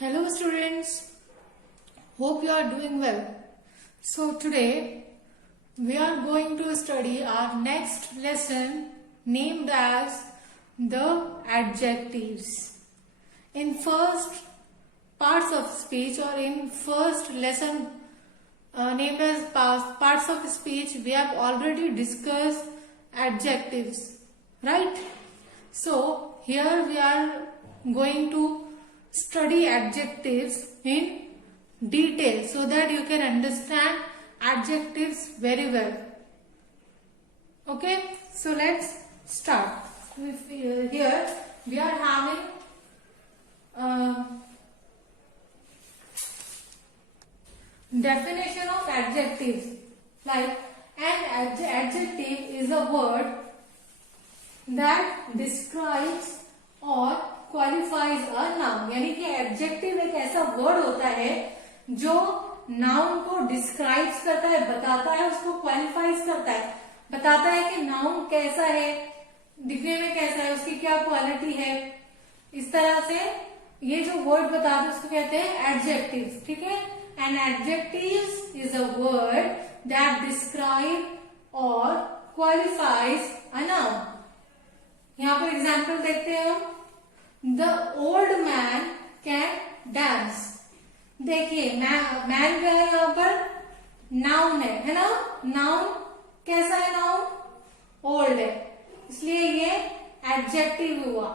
Hello students, hope you are doing well. So today we are going to study our next lesson named as the adjectives. In first parts of speech or in first lesson named as parts of speech, we have already discussed adjectives, right? So here we are going to study adjectives in detail so that you can understand adjectives very well. Okay, so let's start. Here we are having definition of adjectives. Like an adjective is a word that describes और qualifies a noun, यानी कि adjective एक ऐसा word होता है जो noun को describes करता है, बताता है, उसको क्वालिफाइज करता है, बताता है कि नाउन कैसा है, दिखने में कैसा है, उसकी क्या क्वालिटी है। इस तरह से ये जो वर्ड बताते हैं उसको कहते हैं एडजेक्टिव। ठीक है, an adjective is a word that describe और क्वालिफाइज अ नाउन। यहां पर एग्जाम्पल देखते हैं हम। The old man can dance. देखिए मैन क्या है, यहाँ पर नाउन है ना। नाउन कैसा है, नाउन ओल्ड है, इसलिए ये एडजेक्टिव हुआ।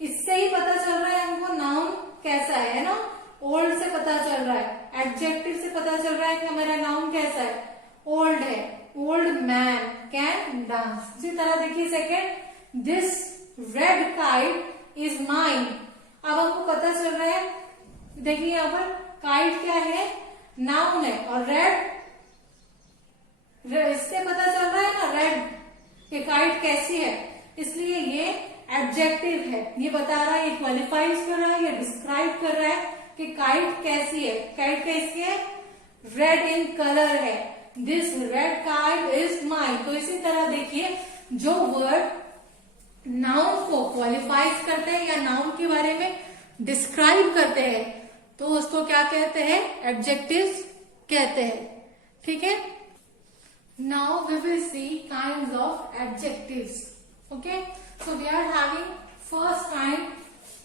इससे ही पता चल रहा है हमको नाउन कैसा है ना। ओल्ड से पता चल रहा है, एडजेक्टिव से पता चल रहा है कि हमारा नाउन कैसा है, ओल्ड है। Old man can dance. इसी तरह देखिए second, this red kite is mine. अब हमको पता चल रहा है, देखिए यहाँ पर काइट क्या है, नाउन है, और रेड इससे पता चल रहा है ना रेड कि काइट कैसी है, इसलिए ये एडजेक्टिव है। ये बता रहा है, ये क्वालिफाइज कर रहा है, ये डिस्क्राइब कर रहा है कि काइट कैसी है। काइट कैसी है, रेड इन कलर है। This red kite is mine. तो इसी तरह देखिए जो वर्ड नाउन को क्वालिफाइज करते हैं या नाउन के बारे में डिस्क्राइब करते हैं तो उसको क्या कहते हैं, एडजेक्टिव्स कहते हैं। ठीक है, now we will see kinds of adjectives. Okay, so we are having first kind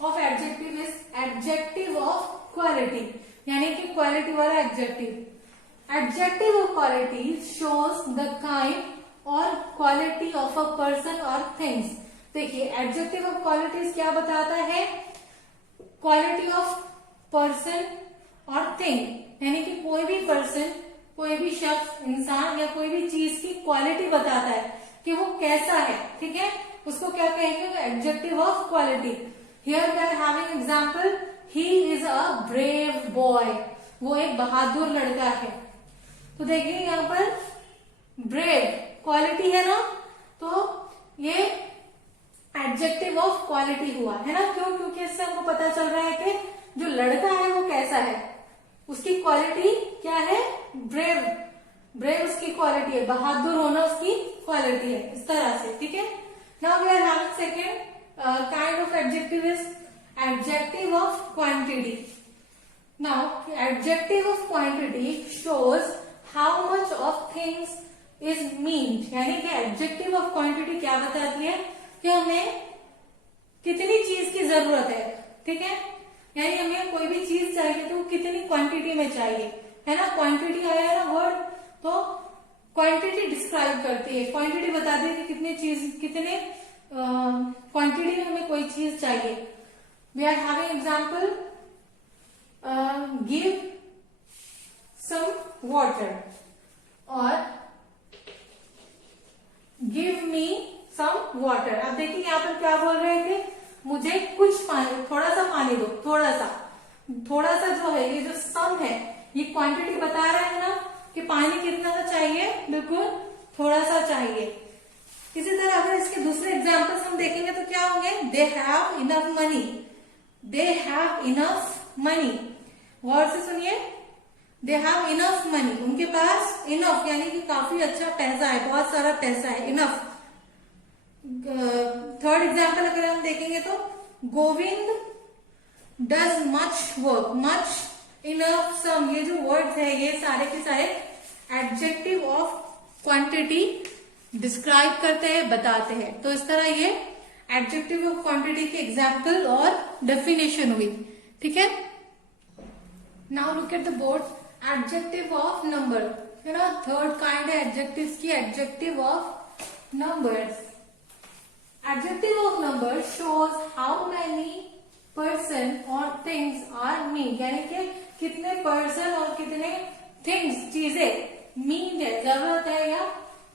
of adjective is adjective of quality, यानी कि क्वालिटी वाला adjective. Adjective of quality shows the kind और क्वालिटी ऑफ अ पर्सन और things. देखिए adjective of qualities क्या बताता है, quality of person और थिंग, यानी कि कोई भी पर्सन, कोई भी शख्स, इंसान या कोई भी चीज की क्वालिटी बताता है कि वो कैसा है। ठीक है, उसको क्या कहेंगे, adjective of quality. Here we are having example, he is a brave boy. वो एक बहादुर लड़का है। तो देखिए यहाँ पर ब्रेव क्वालिटी है ना, तो ये एडजेक्टिव ऑफ क्वालिटी हुआ है ना। क्यों, क्योंकि इससे हमको पता चल रहा है कि जो लड़का है वो कैसा है, उसकी क्वालिटी क्या है, ब्रेव। ब्रेव उसकी क्वालिटी है, बहादुर होना उसकी क्वालिटी है, इस तरह से। ठीक है, now we are having second kind of adjective is adjective of quantity. Now adjective of quantity shows how much of things is meant, यानी कि एडजेक्टिव ऑफ क्वांटिटी क्या बताती है कि हमें कितनी चीज की जरूरत है। ठीक है, यानी हमें कोई भी चीज चाहिए तो कितनी क्वांटिटी में चाहिए, है ना। क्वांटिटी आया है ना वर्ड, तो क्वांटिटी डिस्क्राइब करती है, क्वांटिटी बताती है कि कितनी चीज, कितने क्वांटिटी में हमें कोई चीज चाहिए। We are having example, give some water और गिव मी सम वाटर। अब देखिए यहाँ पर क्या बोल रहे थे, मुझे कुछ पानी, थोड़ा सा पानी दो। थोड़ा सा जो है, ये जो सम है, ये क्वांटिटी बता रहा है ना कि पानी कितना सा चाहिए, बिल्कुल थोड़ा सा चाहिए। इसी तरह अगर इसके दूसरे एग्जाम्पल्स हम देखेंगे तो क्या होंगे, they have enough money. They have enough money, गौर से सुनिए, दे हैव इनफ मनी, उनके पास इनफ यानी कि काफी अच्छा पैसा है, बहुत सारा पैसा है, इनफ। थर्ड एग्जाम्पल अगर हम देखेंगे तो Govind does much work, much, enough, some, ये जो वर्ड्स है ये सारे के सारे एडजेक्टिव ऑफ क्वांटिटी डिस्क्राइब करते हैं, बताते हैं। तो इस तरह ये एडजेक्टिव ऑफ क्वांटिटी की एग्जाम्पल और डेफिनेशन हुई। ठीक है, now look at the board. Adjective of number, है ना, थर्ड काइंड है एडजेक्टिव की, adjective of numbers. Adjective of number shows how many person और थिंग्स आर मीन, यानी कि कितने पर्सन और कितने थिंग्स, चीजें मीन है, जरूरत है, या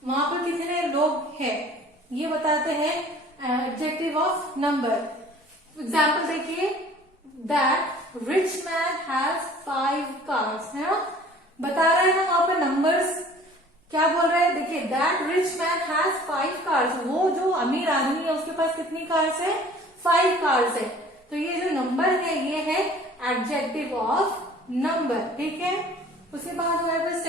वहां पर कितने लोग हैं, ये बताते हैं एडजेक्टिव ऑफ नंबर। एग्जाम्पल देखिए, that rich man has 5 cars, है ना, बता रहे हैं ना वहां पर नंबर्स क्या बोल रहे हैं। देखिए, that rich man has 5 cars, वो जो अमीर आदमी है उसके पास कितनी कार्स है, 5 cars है। तो ये जो नंबर है ये है एडजेक्टिव ऑफ नंबर। ठीक है, उसके बाद हमारे पास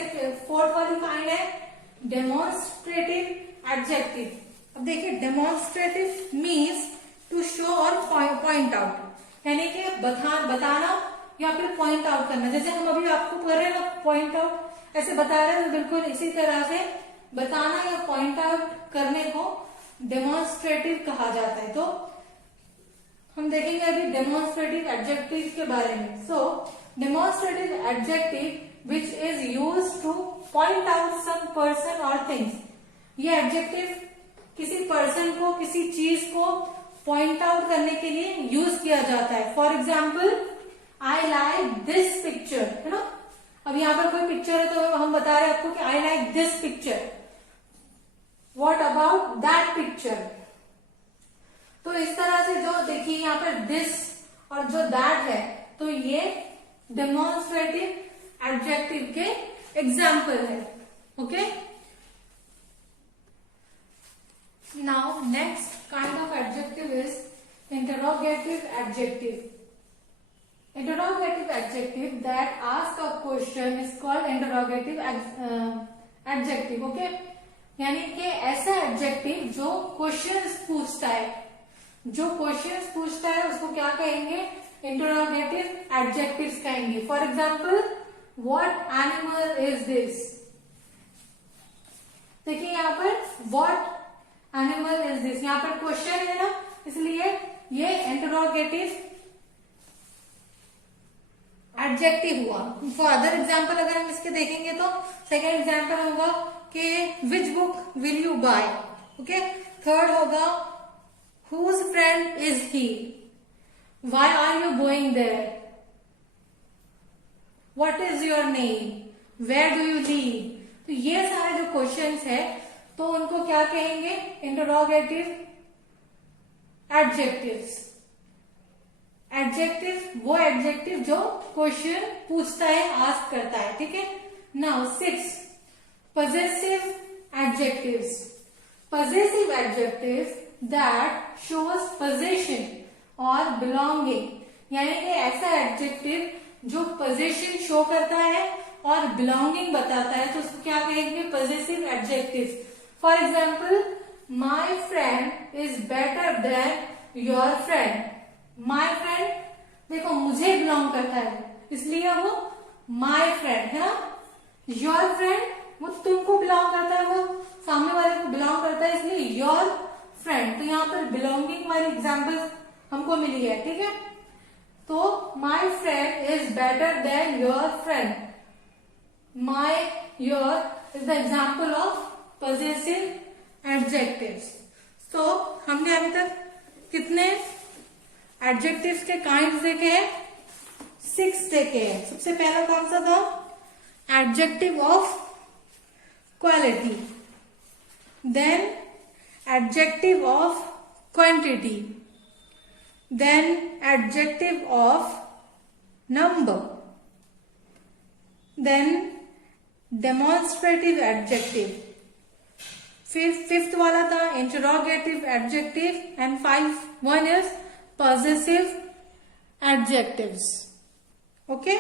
फोर्थ वाली काइंड है डेमोन्स्ट्रेटिव एडजेक्टिव। अब देखिए, डेमोन्स्ट्रेटिव मीन्स टू शो और पॉइंट आउट, यानी कि बताना या फिर पॉइंट आउट करना। जैसे हम अभी आपको कर रहे हैं ना पॉइंट आउट, ऐसे बता रहे हैं, तो बिल्कुल इसी तरह से बताना या पॉइंट आउट करने को डेमोन्स्ट्रेटिव कहा जाता है। तो हम देखेंगे अभी डेमोन्स्ट्रेटिव एडजेक्टिव के बारे में। So demonstrative adjective which is used to point out some person और थिंग्स, ये एडजेक्टिव किसी पर्सन को, किसी चीज को पॉइंट आउट करने के लिए यूज किया जाता है। For example, I like this picture, है ना, अब यहाँ पर कोई पिक्चर है तो हम बता रहे हैं आपको कि I like this picture, what about that picture. तो इस तरह से जो देखिए यहाँ पर दिस और जो दैट है, तो ये डेमोन्स्ट्रेटिव एडजेक्टिव के एग्जाम्पल है। Okay, now next kind of adjective is interrogative adjective. Interrogative adjective that ask a question is called interrogative adjective. Okay, यानी कि ऐसा एडजेक्टिव जो क्वेश्चंस पूछता है, जो क्वेश्चंस पूछता है उसको क्या कहेंगे, इंटरोगेटिव एडजेक्टिव्स कहेंगे। For example, what animal is this, देखिए यहाँ पर व्हाट एनिमल इज दिस, यहाँ पर क्वेश्चन है ना, इसलिए ये इंटरोगेटिव एडजेक्टिव हुआ। फॉर अदर एग्जाम्पल अगर हम इसके देखेंगे तो सेकेंड एग्जाम्पल होगा कि which book will you buy. Okay, third होगा whose friend is he, why are you going there, what is your name, where do you live. तो ये सारे जो क्वेश्चंस है तो उनको क्या कहेंगे, इंटरोगेटिव एडजेक्टिव्स। एडजेक्टिव वो एडजेक्टिव जो क्वेश्चन पूछता है, आस्क करता है। ठीक है, now 6 possessive adjectives. Possessive adjective that shows possession और बिलोंगिंग, यानी कि ऐसा एडजेक्टिव जो पोजेशन शो करता है और बिलोंगिंग बताता है, तो उसको क्या कहेंगे, possessive adjective. For example, my friend is better than your friend. My friend देखो मुझे बिलोंग करता है, इसलिए वो माई फ्रेंड है ना। योर फ्रेंड वो तुमको बिलोंग करता है, वो सामने वाले को बिलोंग करता है, इसलिए योर फ्रेंड। तो यहाँ पर बिलोंगिंग वाली एग्जाम्पल हमको मिली है। ठीक है, तो my friend is better than your friend, my your is the example of possessive adjectives. तो हमने अभी तक कितने एडजेक्टिव्स के काइंड्स देखे हैं, 6 देखे हैं। सबसे पहला कौन सा था, adjective of quality, then adjective of quantity, then adjective of number, then demonstrative adjective, fifth वाला था interrogative adjective, and 1 is possessive adjectives. Okay,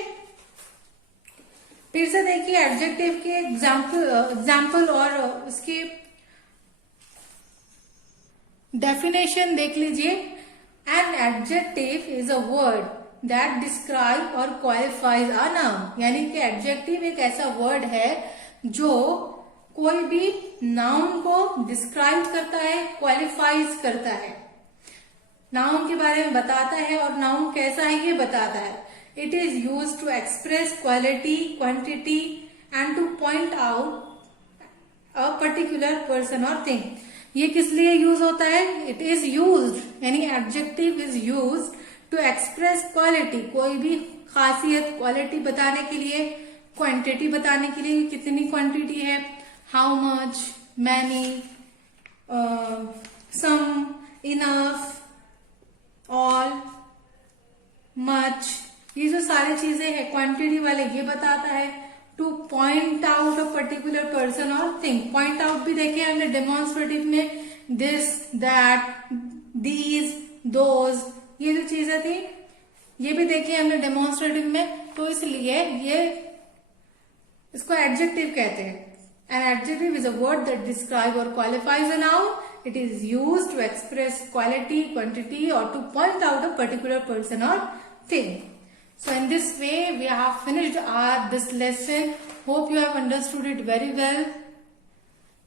फिर से देखिए एडजेक्टिव के एग्जाम्पल और उसकी डेफिनेशन देख लीजिए। An adjective is a word that describe or qualifies a noun। यानी कि एडजेक्टिव एक ऐसा वर्ड है जो कोई भी नाउन को डिस्क्राइब करता है, क्वालिफाइज करता है, नाउन के बारे में बताता है और नाउन कैसा है ये बताता है। It is use to express quality, quantity and to point out a particular person और थिंग। ये किस लिए यूज होता है? इट इज यूज यानी adjective is use to express quality, कोई भी खासियत, क्वालिटी बताने के लिए, क्वांटिटी बताने के लिए, कितनी क्वांटिटी है, how much, many, some, enough, all, much, ये जो सारी चीजें हैं क्वांटिटी वाले ये बताता है। To point out a particular person और थिंग, पॉइंट आउट भी देखे हमने डेमोन्स्ट्रेटिव में, दिस, दैट, दीज, दोज, ये जो चीजें थी ये भी देखी हमने डेमोन्स्ट्रेटिव में। तो इसलिए ये इसको एडजेक्टिव कहते हैं। An adjective is a word that describes or qualifies a noun. It is used to express quality, quantity, or to point out a particular person or thing. So in this way, we have finished this lesson. Hope you have understood it very well.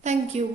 Thank you.